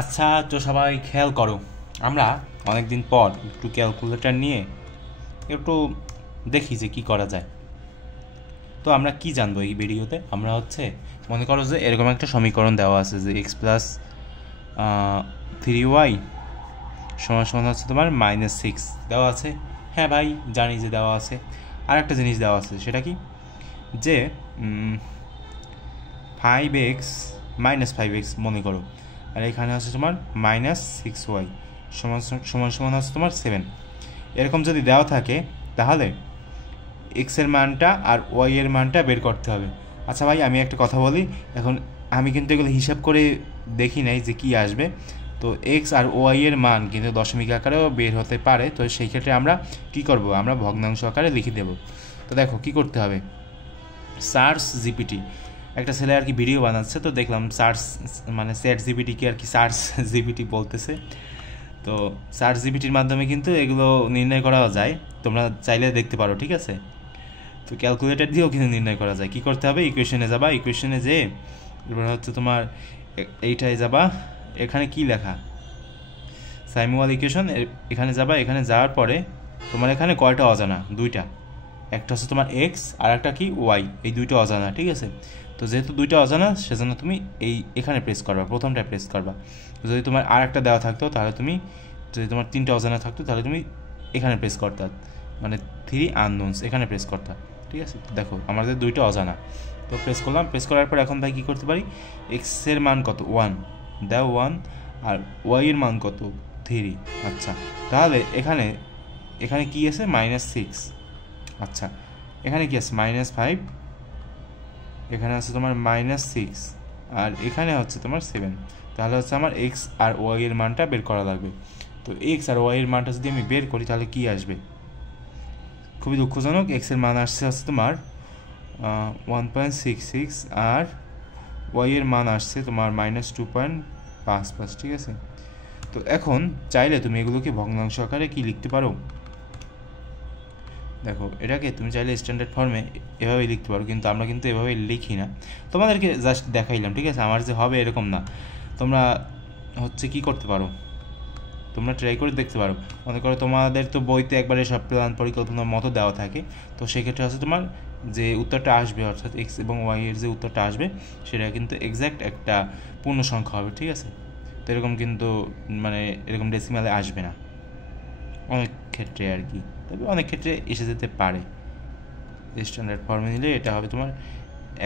আচ্ছা, তো সবাই খেয়াল করো, আমরা অনেকদিন পর একটু ক্যালকুলেটর নিয়ে একটু দেখি যে কি করা যায়। তো আমরা কি জানবো এই ভিডিওতে? আমরা মনে করো যে এরকম একটা সমীকরণ দেওয়া আছে যে এক্স প্লাস 3y সমান সমান তোমার -6 দেওয়া আছে। হ্যাঁ ভাই, জানি যে দেওয়া আছে। আর একটা জিনিস দেওয়া আছে, সেটা কি যে 5x -5x মনে করো, আর এখানে তোমার -6y সমান সমান সমান তোমার 7। এরকম যদি দেওয়া থাকে তাহলে এক্সের মানটা আর ওয়াই এর মানটা বের করতে হবে। আচ্ছা ভাই, আমি একটা কথা বলি, এখন আমি কিন্তু এগুলো হিসাব করে দেখি নাই যে কি আসবে। তো এক্স আর ওয়াই এর মান কিন্তু দশমিক আকারেও বের হতে পারে। তো সেই ক্ষেত্রে আমরা কি করব, আমরা ভগ্নাংশ আকারে লিখে দেব। তো দেখো কি করতে হবে। সার্চ জিপিটি, একটা ছেলে আর কি ভিডিও বানাচ্ছে, তো দেখলাম সার্চ মানে চ্যাট জিপিটিকে আর কি সার্চ জিপিটি বলতেছে। তো সার্চ জিপিটির মাধ্যমে কিন্তু এগুলো নির্ণয় করা যায়, তোমরা চাইলে দেখতে পারো, ঠিক আছে। তো ক্যালকুলেটর দিয়েও কিন্তু নির্ণয় করা যায়। কি করতে হবে, ইকুয়েশনে যাবা, ইকুয়েশনে যে এবার তোমার এইটাই যাবা, এখানে কি লেখা সাইমুয়াল ইকুয়েশন, এখানে যাবা, এখানে যাওয়ার পরে তোমার এখানে কয়টা অজানা, দুইটা, একটা হচ্ছে তোমার এক্স আর একটা কি ওয়াই, এই দুইটা অজানা, ঠিক আছে। তো যেহেতু দুইটা অজানা, সেজন্য তুমি এখানে প্রেস করবা, প্রথমটা প্রেস করবা। যদি তোমার আর একটা দেওয়া থাকতো তাহলে তুমি, যদি তোমার তিনটা অজানা থাকতো তাহলে তুমি এখানে প্রেস করতা, মানে 3 আননোনস, এখানে প্রেস করতা, ঠিক আছে। দেখো আমাদের দুইটা অজানা, তো প্রেস করলাম। প্রেস করার পর এখন ভাই কী করতে পারি, এক্সের মান কত 1, দাও 1, আর ওয়াই এর মান কত 3। আচ্ছা, তাহলে এখানে এখানে কি আছে -6। আচ্ছা, এখানে কি আছে -5, এখানে আছে তোমার -6, আর এখানে হচ্ছে তোমার 7। তাহলে আমার এক্স আর ওয়াই এর মানটা বের করা লাগবে। তো এক্স আর ওয়াই এর মানটা যদি আমি বের করি তাহলে কি আসবে, খুবই দুঃখজনক, এক্স এর মান আসছে তোমার 1.66, আর ওয়াই এর মান আসছে তোমার -2.55, ঠিক আছে। তো এখন চাইলে তুমি এগুলোকে ভগ্নাংশ আকারে কি লিখতে পারো, দেখো এটাকে তুমি চাইলে স্ট্যান্ডার্ড ফর্মে এভাবেই লিখতে পারো, কিন্তু আমরা কিন্তু এভাবে লিখি না, তোমাদেরকে জাস্ট দেখাইলাম, ঠিক আছে। আমার যে হবে এরকম না, তোমরা কি করতে পারো, তোমরা ট্রাই করে দেখতে পারো। মনে করো তোমাদের তো বইতে একবারে সব প্ল্যান পরিকল্পনার মতো দেওয়া থাকে, তো সেক্ষেত্রে তোমার যে উত্তরটা আসবে, অর্থাৎ এক্স এবং ওয়াই এর যে উত্তরটা আসবে সেটা কিন্তু এক্স্যাক্ট একটা পূর্ণ সংখ্যা হবে, ঠিক আছে। তো এরকম কিন্তু মানে এরকম ডেসিমালে আসবে না অনেক ক্ষেত্রে আর কি, তবে অনেক ক্ষেত্রে এসে যেতে পারে। স্ট্যান্ডার্ড ফর্মে নিলে এটা হবে তোমার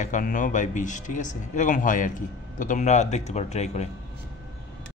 51/20, ঠিক আছে, এরকম হয় আর কি। তো তোমরা দেখতে পারো ট্রাই করে।